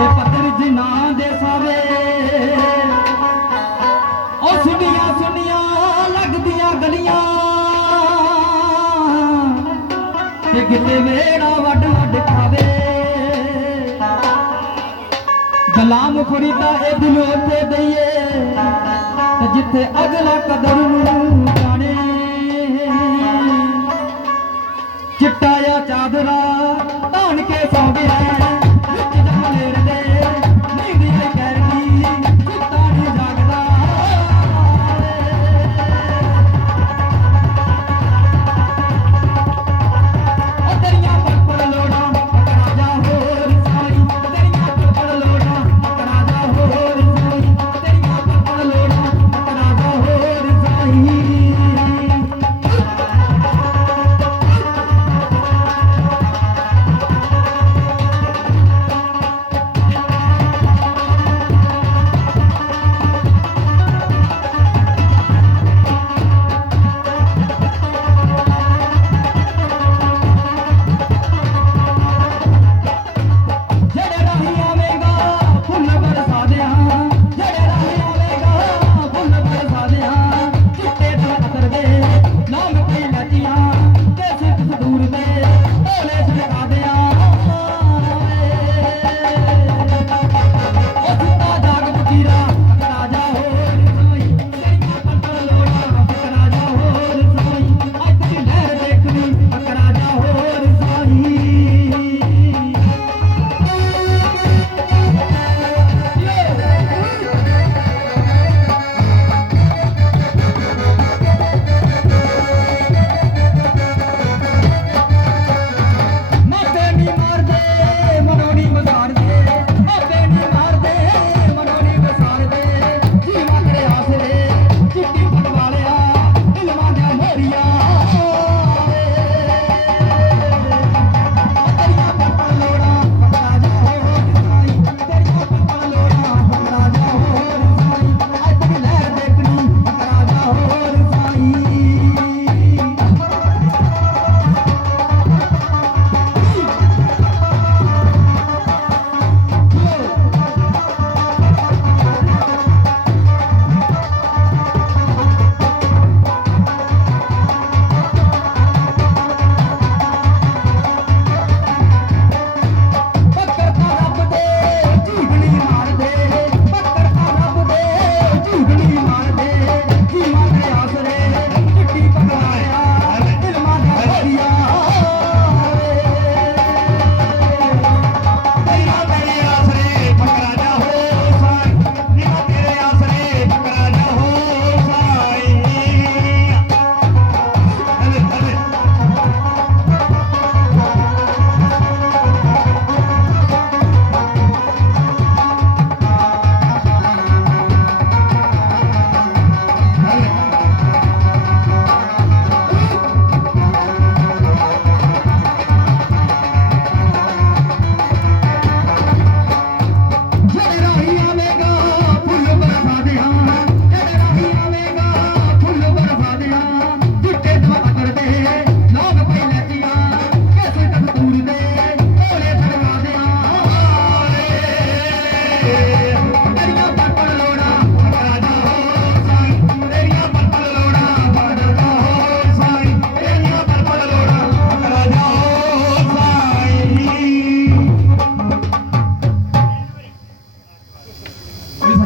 ਤੇ ਪੱਤਰ ਜਿਨਾ ਦੇ ਸਾਵੇ। ਉਹ ਸੁਣੀਆਂ ਸੁਣੀਆਂ ਲੱਗਦੀਆਂ ਗਲੀਆਂ। ਤੇ ਕਿਤੇ ਵੇੜਾ ਵੱਡ ਵੱਡ ਖਾਵੇ। ਗਲਾਮ ਖੁਰੀਦਾ ਇਹ ਦਿਲੋਂ ਤੇ ਦਈਏ। ਤੇ ਜਿੱਥੇ ਅਗਲਾ ਕਦਰ ਨੂੰ ਜਾਣੇ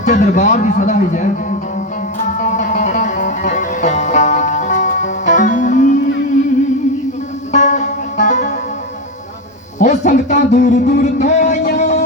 ਸੱਚੇ ਦਰਬਾਰ ਦੀ ਸਦਾ ਹੀ ਜੈ। ਉਹ ਸੰਗਤਾਂ ਦੂਰ ਦੂਰ ਤੋਂ ਆਈਆਂ।